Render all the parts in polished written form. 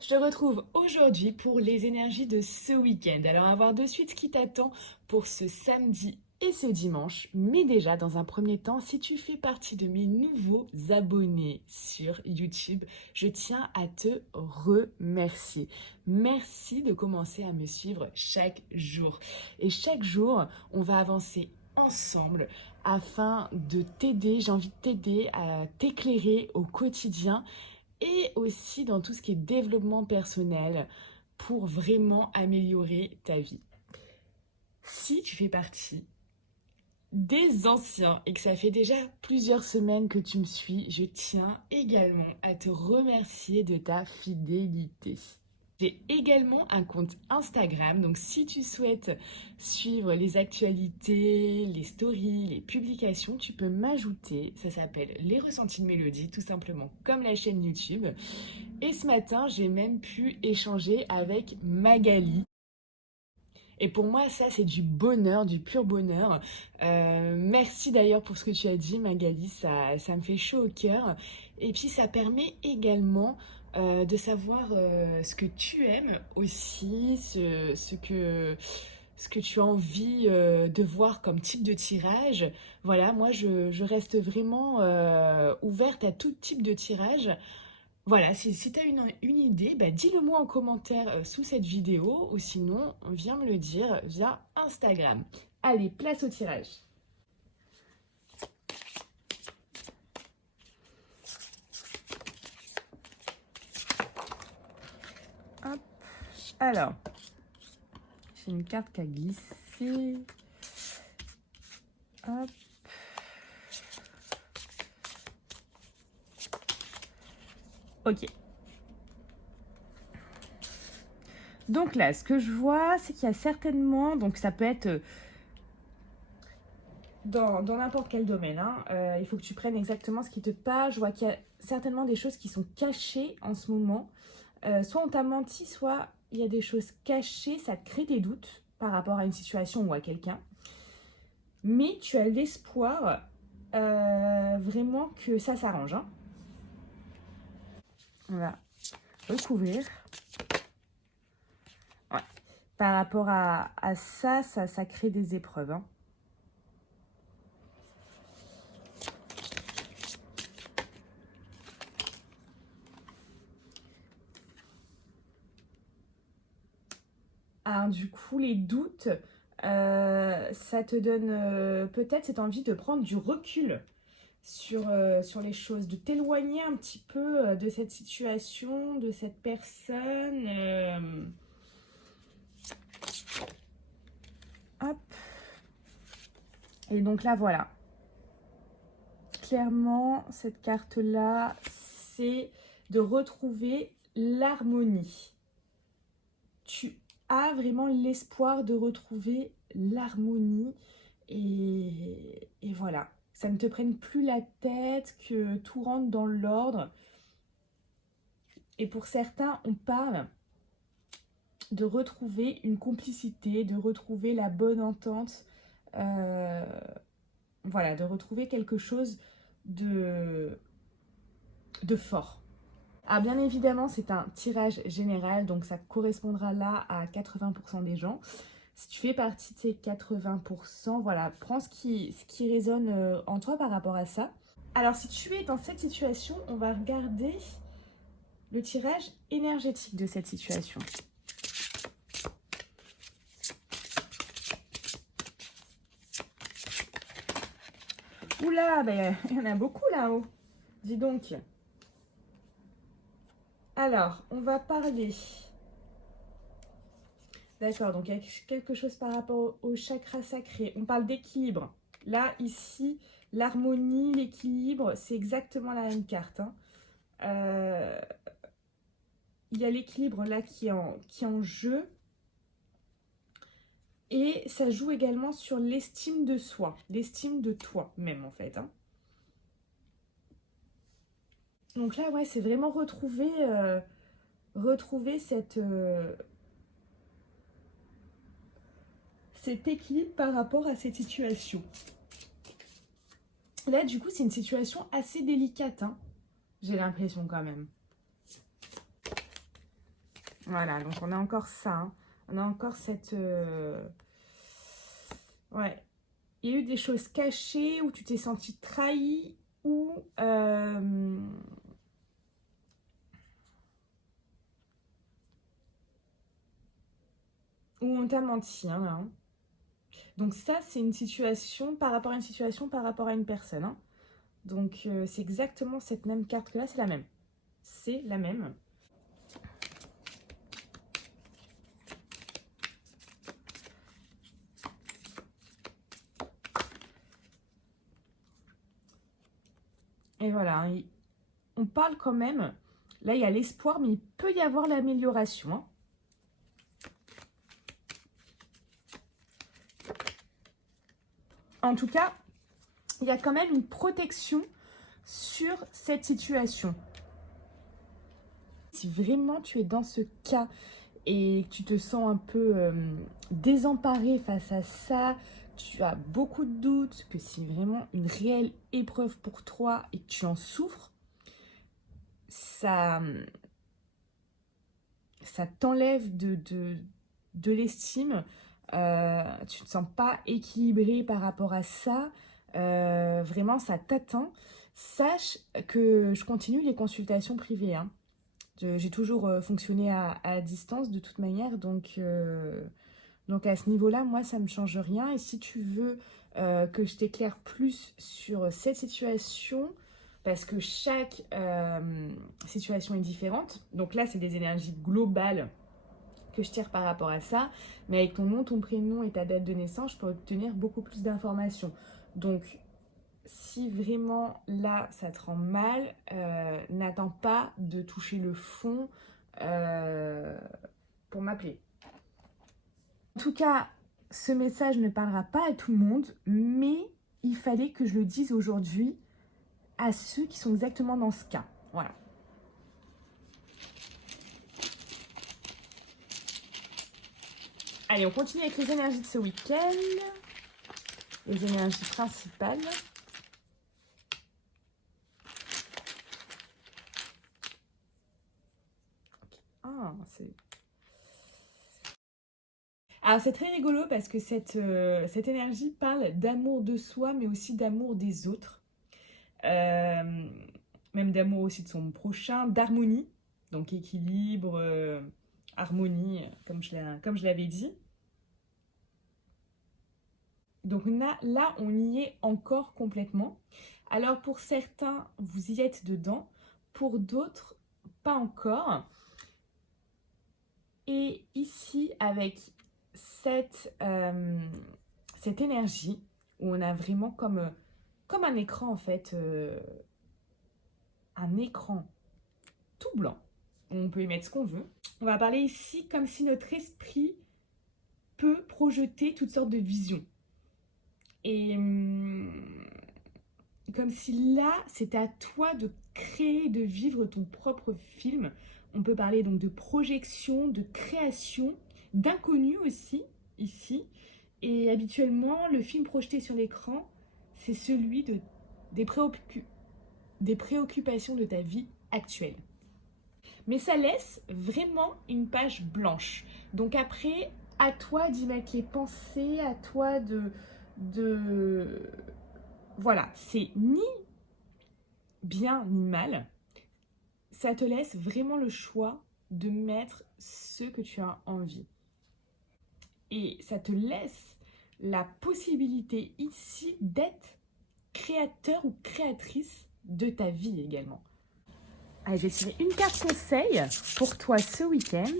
Je te retrouve aujourd'hui pour les énergies de ce week-end. Alors, on va voir de suite ce qui t'attend pour ce samedi et ce dimanche. Mais déjà, dans un premier temps, si tu fais partie de mes nouveaux abonnés sur YouTube, je tiens à te remercier. Merci de commencer à me suivre chaque jour. Et chaque jour, on va avancer ensemble afin de t'aider, j'ai envie de t'aider à t'éclairer au quotidien et aussi dans tout ce qui est développement personnel pour vraiment améliorer ta vie. Si tu fais partie des anciens et que ça fait déjà plusieurs semaines que tu me suis, je tiens également à te remercier de ta fidélité. J'ai également un compte Instagram, donc si tu souhaites suivre les actualités, les stories, les publications, tu peux m'ajouter. Ça s'appelle Les Ressentis de Mélodie, tout simplement comme la chaîne YouTube. Et ce matin, j'ai même pu échanger avec Magali. Et pour moi, ça, c'est du bonheur, du pur bonheur. Merci d'ailleurs pour ce que tu as dit, Magali. Ça me fait chaud au cœur. Et puis, ça permet également de savoir ce que tu aimes aussi, ce que tu as envie de voir comme type de tirage. Voilà, moi, je reste vraiment ouverte à tout type de tirage. Voilà, si tu as une idée, bah dis-le moi en commentaire sous cette vidéo ou sinon, viens me le dire via Instagram. Allez, place au tirage. Hop. Alors, j'ai une carte qui a glissé. Hop. Ok. Donc là, ce que je vois, c'est qu'il y a certainement, donc ça peut être dans n'importe quel domaine, hein, il faut que tu prennes exactement ce qui te parle. Je vois qu'il y a certainement des choses qui sont cachées en ce moment. Soit on t'a menti, soit il y a des choses cachées, ça te crée des doutes par rapport à une situation ou à quelqu'un. Mais tu as l'espoir vraiment que ça s'arrange. Hein. On va recouvrir. Ouais. Par rapport à ça crée des épreuves. Hein. Alors du coup, les doutes, ça te donne peut-être cette envie de prendre du recul sur les choses, de t'éloigner un petit peu de cette situation, de cette personne. Hop. Et donc là, voilà. Clairement, cette carte-là, c'est de retrouver l'harmonie. Tu as vraiment l'espoir de retrouver l'harmonie et voilà. Ça ne te prenne plus la tête, que tout rentre dans l'ordre. Et pour certains, on parle de retrouver une complicité, de retrouver la bonne entente, voilà, de retrouver quelque chose de fort. Alors bien évidemment, c'est un tirage général, donc ça correspondra là à 80% des gens. Si tu fais partie de ces 80%, voilà, prends ce qui résonne en toi par rapport à ça. Alors si tu es dans cette situation, on va regarder le tirage énergétique de cette situation. Oula, ben, il y en a beaucoup là-haut. Dis donc. Alors, on va parler. D'accord, donc il y a quelque chose par rapport au chakra sacré. On parle d'équilibre. Là, ici, l'harmonie, l'équilibre, c'est exactement la même carte. Hein. Il y a l'équilibre là qui est en jeu. Et ça joue également sur l'estime de soi, l'estime de toi même en fait. Hein. Donc là, ouais, c'est vraiment retrouver cet équilibre par rapport à cette situation. Là, du coup, c'est une situation assez délicate, hein, j'ai l'impression quand même. Voilà, donc on a encore ça. Hein. On a encore cette... Ouais. Il y a eu des choses cachées où tu t'es senti trahi ou... Ou on t'a menti. Hein, là. Donc ça, c'est une situation par rapport à une situation, par rapport à une personne. Hein. Donc c'est exactement cette même carte que là, c'est la même. C'est la même. Et voilà, hein, on parle quand même, là il y a l'espoir, mais il peut y avoir l'amélioration. Hein. En tout cas, il y a quand même une protection sur cette situation. Si vraiment tu es dans ce cas et que tu te sens un peu désemparé face à ça, tu as beaucoup de doutes, que c'est vraiment une réelle épreuve pour toi et que tu en souffres, ça t'enlève de l'estime. Tu ne te sens pas équilibré par rapport à ça. Vraiment, ça t'atteint. Sache que je continue les consultations privées. Hein. J'ai toujours fonctionné à distance de toute manière. Donc à ce niveau-là, moi, ça ne me change rien. Et si tu veux que je t'éclaire plus sur cette situation, parce que chaque situation est différente. Donc là, c'est des énergies globales que je tire par rapport à ça. Mais avec ton nom, ton prénom et ta date de naissance, je peux obtenir beaucoup plus d'informations. Donc, si vraiment là, ça te rend mal, n'attends pas de toucher le fond pour m'appeler. En tout cas, ce message ne parlera pas à tout le monde, mais il fallait que je le dise aujourd'hui à ceux qui sont exactement dans ce cas. Voilà. Allez, on continue avec les énergies de ce week-end. Les énergies principales. Ah, c'est... Alors, c'est très rigolo parce que cette énergie parle d'amour de soi, mais aussi d'amour des autres. Même d'amour aussi de son prochain, d'harmonie. Donc, équilibre, harmonie, comme je l'avais dit. Donc là, on y est encore complètement. Alors pour certains, vous y êtes dedans. Pour d'autres, pas encore. Et ici, avec cette énergie, où on a vraiment comme un écran en fait, un écran tout blanc. On peut y mettre ce qu'on veut. On va parler ici comme si notre esprit peut projeter toutes sortes de visions. Et comme si là, c'était à toi de créer, de vivre ton propre film. On peut parler donc de projection, de création, d'inconnu aussi, ici. Et habituellement, le film projeté sur l'écran, c'est celui des préoccupations de ta vie actuelle. Mais ça laisse vraiment une page blanche. Donc après, à toi d'y mettre les pensées, à toi de... Voilà, c'est ni bien ni mal. Ça te laisse vraiment le choix de mettre ce que tu as envie. Et ça te laisse la possibilité ici d'être créateur ou créatrice de ta vie également. Allez, j'ai tiré une carte conseil pour toi ce week-end.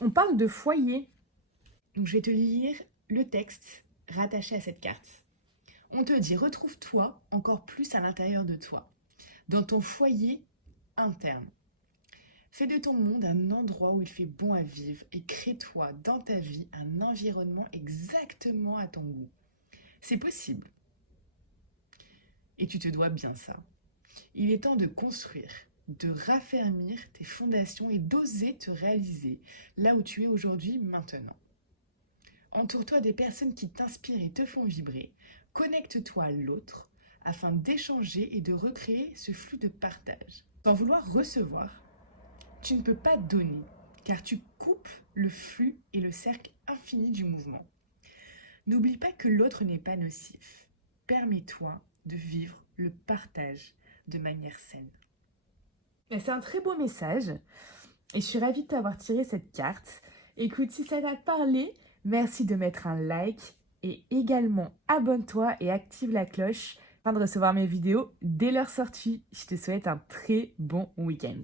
On parle de foyer. Donc je vais te lire le texte rattaché à cette carte. On te dit, retrouve-toi encore plus à l'intérieur de toi, dans ton foyer interne. Fais de ton monde un endroit où il fait bon à vivre et crée-toi dans ta vie un environnement exactement à ton goût. C'est possible. Et tu te dois bien ça. Il est temps de construire, de raffermir tes fondations et d'oser te réaliser là où tu es aujourd'hui, maintenant. Entoure-toi des personnes qui t'inspirent et te font vibrer. Connecte-toi à l'autre afin d'échanger et de recréer ce flux de partage. Sans vouloir recevoir, Tu ne peux pas donner, car tu coupes le flux et le cercle infini du mouvement. N'oublie pas que l'autre n'est pas nocif. Permets-toi de vivre le partage de manière saine. C'est un très beau message et je suis ravie de t'avoir tiré cette carte. Écoute, si ça t'a parlé, merci de mettre un like et également abonne-toi et active la cloche afin de recevoir mes vidéos dès leur sortie. Je te souhaite un très bon week-end.